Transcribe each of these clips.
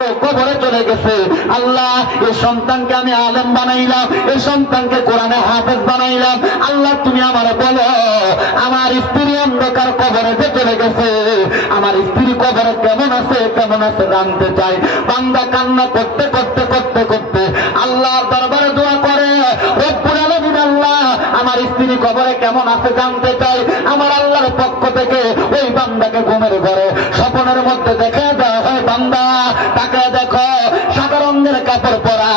কবরে চলে গেছে। আল্লাহ এই সন্তানকে আমি আলেম বানাইলাম, এই সন্তানকে কোরআনে হাফেজ বানাইলাম। আল্লাহ তুমি আমারে বলো, আমার স্ত্রী অন্ধকার কবরে যে চলে গেছে, আমার স্ত্রী কবরে কেমন আছে জানতে চাই। বান্দা কান্না করতে করতে করতে করতে আল্লাহর দরবারে দোয়া করে, রব্বুল আলামিন আল্লাহ আমার স্ত্রী কবরে কেমন আছে জানতে চাই। আমার আল্লাহর পক্ষ থেকে ওই বান্দাকে ঘুমের ঘরে স্বপ্নের মধ্যে দেখে দেওয়া হয়, বান্দা তাকে দেখো সাদা রঙের কাপড় পরা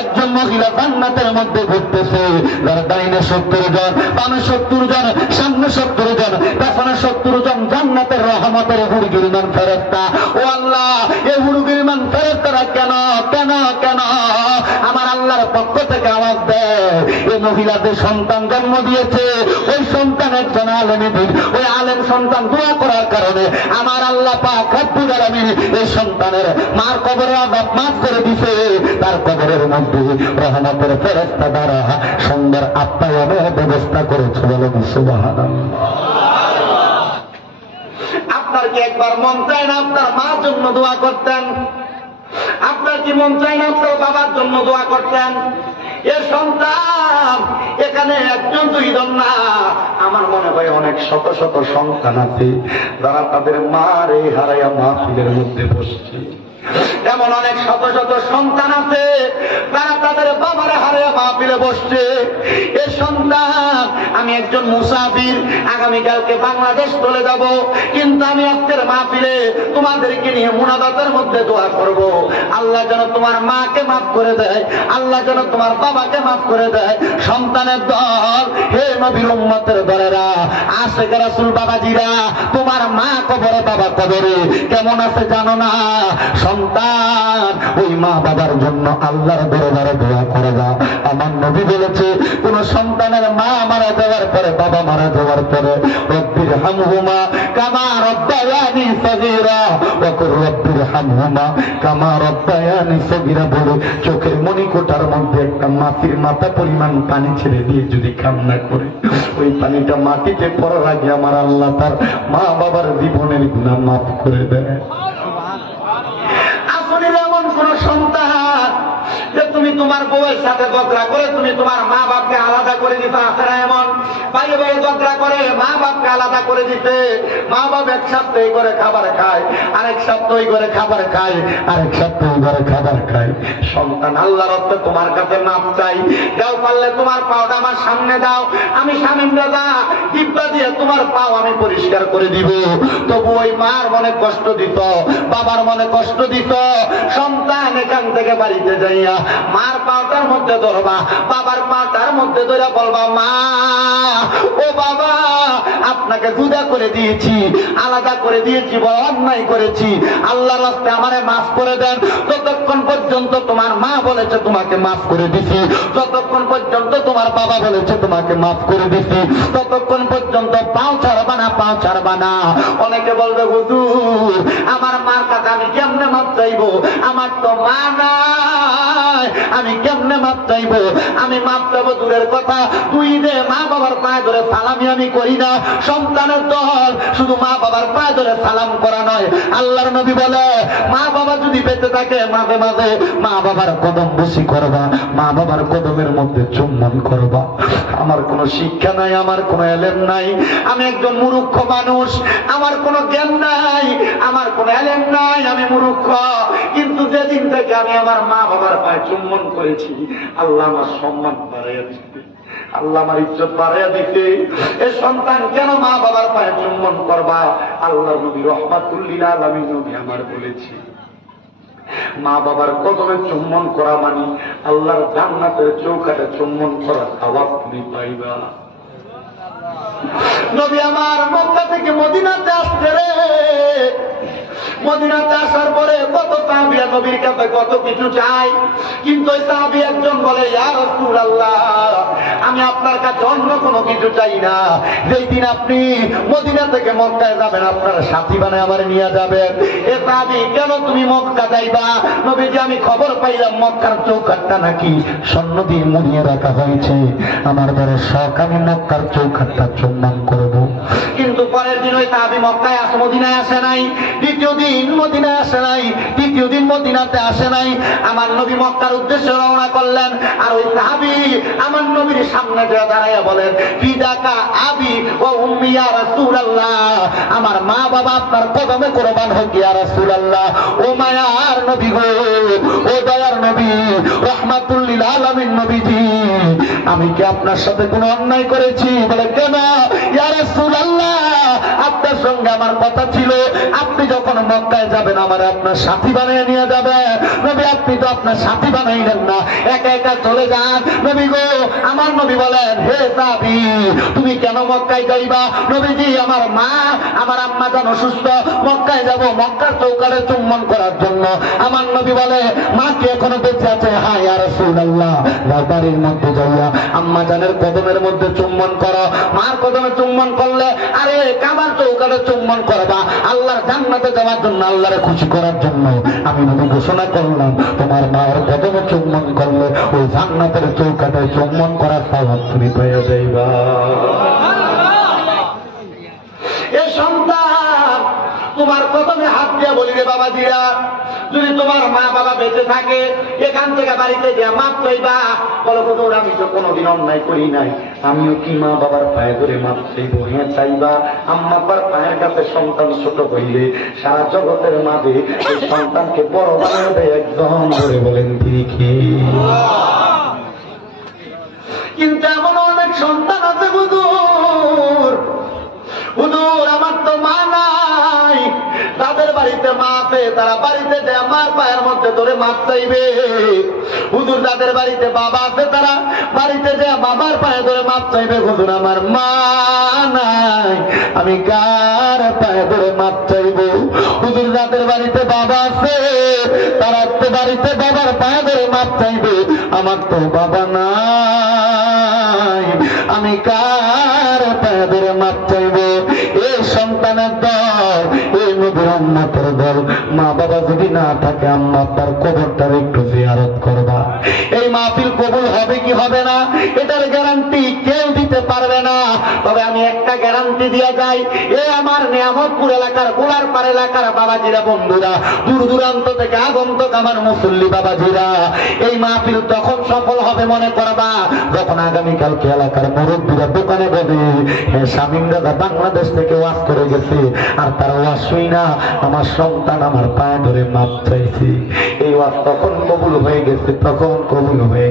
একজন মহিলা জান্নাতের মধ্যে ঘুরতেছে, যার ডাইনে 70 জন, বামে 70 জন, সামনে 70 জন, পেছনে 70 জন জান্নাতের রহমতের হুড়গিরমান ফেরেশতা। ও আল্লাহ, এই হুড়গিরমান ফেরেশতারা কেন কেন কেন আমার আল্লাহর পক্ষ থেকে আওয়াজ দেয়? এই মহিলাদের সন্তান জন্ম দিয়েছে, ওই সন্তান একজন আলেমের, ওই আলেম সন্তান দোয়া করার কারণে আমার আল্লাহ পাক রব্বুল আলামিন এই সন্তানের মার কবরে আযাব মাফ করে দিছে। তার কবরের মধ্যে রহমতের ফেরেশতা দ্বারা সুন্দর আপ্যায়নের ব্যবস্থা করেছে। বলে সুবহানাল্লাহ। আপনার কি একবার মন চায় না আপনার মার জন্য দোয়া করতেন? আপনার কি মন চায় না আপনার বাবার জন্য দোয়া করতেন? এ সন্তান এখানে একজন দুইজন না, আমার মনে হয় অনেক শত শত সন্তান আছে যারা তাদের মারে হারাইয়া মাহফিলের মধ্যে বসছে। এমন অনেক শত শত সন্তান আছে যারা তাদের বাবার হারাইয়া মাহফিলে বসছে। এ সন্তান, আমি একজন মুসাফির, আগামীকালকে বাংলাদেশ চলে যাব, কিন্তু আমি আজকের মাহফিলে তোমাদেরকে নিয়ে মুনাজাতের মধ্যে দোয়া করব। আল্লাহ যেন তোমার মাকে মাফ করে দেয়, আল্লাহ যেন তোমার বাবাকে মাফ করে দেয়। সন্তানের দল, হে নবীর উম্মতের দলেরা, আশিক রাসূল বাবাজিরা, তোমার মা কবরে বাবা কবরে কেমন আছে জানো না? সন্তান ওই মা বাবার জন্য আল্লাহর দরবারে দোয়া করে দাও। আমার নবী বলেছে, কোন সন্তানের মা মারা যাওয়ার পরে, বাবা মারা যাওয়ার পরে, রব্বির হামহুমা কামা রব্বায়ানি সগীরা ওয়া কুর রব্বির হামহুমা কামা রব্বায়ানি সগীরা বলে চোখের মণিকোটার মধ্যে একটা মাটির মাথা পরিমাণ পানি ছেড়ে দিয়ে যদি কান্না করে, ওই পানিটা মাটিতে পড়ার আগে আমার আল্লাহ তার মা বাবার জীবনের গুনাহ মাফ করে দেয়। এমন কোন সন্তান যে তুমি তোমার বউয়ের সাথে ঝগড়া করে তুমি তোমার মা বাপকে আলাদা করে দিতে আসে না? এমন বাইরে বাইরে ঝগড়া করে মা বাপকে আলাদা করে দিতে, মা বাপ এক সপ্তাহ করে খাবার খায়, আরেক সপ্তাহ করে খাবার খায়, আরেক সপ্তাহ করে খাবার খায়। সন্তান আল্লাহর হস্তে তোমার কাছে মাপ চাই, দাও পারলে তোমার পাওটা আমার সামনে দাও, আমি সামনে দাদা দিব্যা দিয়ে তোমার পাও আমি পরিষ্কার করে দিব। তবু ওই মার মনে কষ্ট দিত, বাবার মনে কষ্ট দিত। সন্তান এখান থেকে বাড়িতে যাইয়া মার পাটার মধ্যে ধরবা, বাবার পাটার মধ্যে ধরে বলবা, মা ও বাবা, আপনাকে জুদা করে দিয়েছি, আলাদা করে দিয়েছি, বড় অন্যায় করেছি, আল্লাহর রাস্তায় আমারে মাফ করে দেন। যতক্ষণ পর্যন্ত তোমার মা বলেছে তোমাকে মাফ করে দিছি, যতক্ষণ পর্যন্ত তোমার বাবা বলেছে তোমাকে মাফ করে দিছি, ততক্ষণ পর্যন্ত পাও ছাড়বা না, পাও ছাড়বা না। অনেকে বলবে, হুজুর আমার মার কাছে আমি কেমনে মাফ চাইবো? আমার তো মা নাই, আমি কেমনে মাপ চাইবো? আমি মাপ চাইবো দূরের কথা, তুই যে মা বাবার পায়ে ধরে সালামি আমি করি না। সন্তানের দল শুধু মা বাবার পায়ে ধরে সালাম করা নয়, আল্লাহর নবী বলে, মা বাবা যদি বেঁচে থাকে মাঝে মাঝে মা বাবার কদম বসি করবা, মা বাবার কদমের মধ্যে চুম্বন করবা। আমার কোনো শিক্ষা নাই, আমার কোনো এলেম নাই, আমি একজন মূর্খ মানুষ, আমার কোনো জ্ঞান নাই, আমার কোনো এলেম নাই, আমি মূর্খ। কিন্তু যেদিন থেকে আমি আমার মা বাবার পায়ে চুম্বন করেছি, আল্লাহ আমার সম্মান বাড়াইয়া দিতে, আল্লাহ আমার ইজ্জত বাড়াইয়া দিতে। এ সন্তান কেন মা বাবার পায়ে চুম্বন করবা? আল্লাহ নবী রাহমাতুল লিল আলামিন নবী আমার বলেছি, মা বাবার কদমে চুম্বন করা মানে আল্লাহর জান্নাতের চৌকাঠে চুম্বন করার সওয়াব তুমি পাইবা। নবী আমার মক্কা থেকে মদিনাতে আসছে রে, মদিনাতে আসার পরে কত সাহাবীরা নবীর কাছে কত কিছু চাই, কিন্তু ওই সাহাবী একজন বলে, ইয়া রাসূলুল্লাহ, আমি আপনার কাছে অন্য কোনো কিছু চাই না, যেই দিন আপনি মদিনা থেকে মক্কায় যাবেন আপনার সাথী বানায় আমার নিয়ে যাবেন। এ সাহাবী, কেন তুমি মক্কা যাইবা? নবীজি, আমি খবর পাইলাম মক্কার চৌকাঠটা নাকি স্বর্ণ দিয়ে মুড়িয়ে রাখা হয়েছে, আমার বড় শখ, আমি মক্কার চৌকাঠটা চুম্বন করব। কিন্তু পরের দিন ওই সাহাবী মক্কায় আসে, মদিনায় আসে নাই। দ্বিতীয় দিন মদিনায় আসে নাই, তৃতীয় দিন মদিনাতে আসে নাই। আমার নবী মক্কার উদ্দেশ্যে রওনা করলেন, আর ওই সাহাবী আমার নবীর সামনে যে দাঁড়াইয়া বলেন, ফিদাকা আবি ও উম্মি ইয়া রাসূলুল্লাহ, আমার মা বাবা আপনার কদমে কুরবান হোক ইয়া রাসূলুল্লাহ। ও মায়ার নবী গো, ও দয়ার নবী, রাহমাতুল লিল আলামিন নবীজি, আমি কি আপনার সাথে কোনো অন্যায় করেছি? বলে কেন? ইয়া রাসূলুল্লাহ, আপনার সঙ্গে আমার কথা ছিল, আপনি যখন মক্কায় যাবেন আমার আপনার সাথী বানিয়ে নিয়ে যাবে। নবী আপনি তো আপনার সাথী বানাইলেন না, একা একা চলে যান। নবী গো, আমার নবী বলেন, হে সাহাবী, তুমি কেন মক্কায় যাইবা? নবীজি, আমার মা আমার আম্মা জান অসুস্থ, মক্কায় যাব মক্কার চৌকাঠে চুম্বন করার জন্য। আমার নবী বলে, মা কি এখনো বেঁচে আছে? হ্যাঁ ইয়া রাসূলুল্লাহ। বাড়ির মধ্যে যাইয়া আম্মা জানের কদমের মধ্যে চুম্বন করো। মার কদমে চুম্বন করলে, আরে কাবার চৌকাঠে চুম্বন করবা আল্লাহর জান্নাতে যাওয়ার জন্য, আল্লাহরে খুশি করার জন্য। আমি নবী ঘোষণা করলাম, তোমার মায়ের কদমে চুম্বন করলে ওই জান্নাতের চৌকাঠে চুম্বন করার সওয়াব তুমি পেয়ে যাইবা। এ সন্তান, তোমার কদমে হাত দিয়া বলি রে বাবা দিয়া, যদি তোমার মা বাবা বেঁচে থাকে এখান থেকে বাড়িতে গিয়ে মাপ চাইবা। বলো হুজুর, আমি তো কোনোদিন অন্যায় করি নাই, আমিও কি মা বাবার পায়ে ধরে মাপ চাইব? হ্যাঁ চাইবা। আম্মা বাবার পায়ের কাছে সন্তান ছোট হইলে সারা জগতের মাঝে এই সন্তানকে বড় বানিয়ে দেয় একদম ধরে। বলেন কি? কিন্তু এমন অনেক সন্তান আছে হুজুর, হুজুর আমার তো মা নাই, তাদের বাড়িতে মা আছে, তারা বাড়িতে যে আমার পায়ের মধ্যে ধরে মাপ চাইবে। হুজুর যাদের বাড়িতে বাবা আছে, তারা বাড়িতে যে বাবার পায়ে ধরে মাপ চাইবে। হুজুর আমার মা নাই, আমি কার পায়ে ধরে মাপ চাইব? হুজুর যাদের বাড়িতে বাবা আছে, তারা তো বাড়িতে বাবার পায়ে ধরে মাপ চাইবে। আমার তো বাবা নাই, আমি কার পায়ে ধরে মাপ চাইব? এই সন্তানের দল, এই নবীর উম্মতের দল, মা বাবা যদি না থাকে আম্মা আব্বার কবরটার একটু জিয়ারত করবা। এই মাহফিল কবুল হবে কি হবে না এটার গ্যারান্টি কেউ দিতে পারবে না, তবে আমি একটা গ্যারান্টি দিয়ে যাই। এ আমার নিয়ামতপুর এলাকার গোলারপাড় এলাকার বাবাজিরা, বন্ধুরা, দূর দূরান্ত থেকে আগন্তক আমার মুসল্লি বাবাজিরা, এই মাহফিল তখন সফল হবে মনে করবা যখন আগামীকালকে এলাকার মুরব্বীরা দোকানে বসে, শামীম দাদা বাংলাদেশ থেকে ওয়াজ করে গেছে, আর তারা ওয়াজ শুই না আমার সন্তান আমার পায়ে ধরে মাপ চাইছে। এই ওয়াজ তখন কবুল হয়ে গেছে, তখন কবুল হয়ে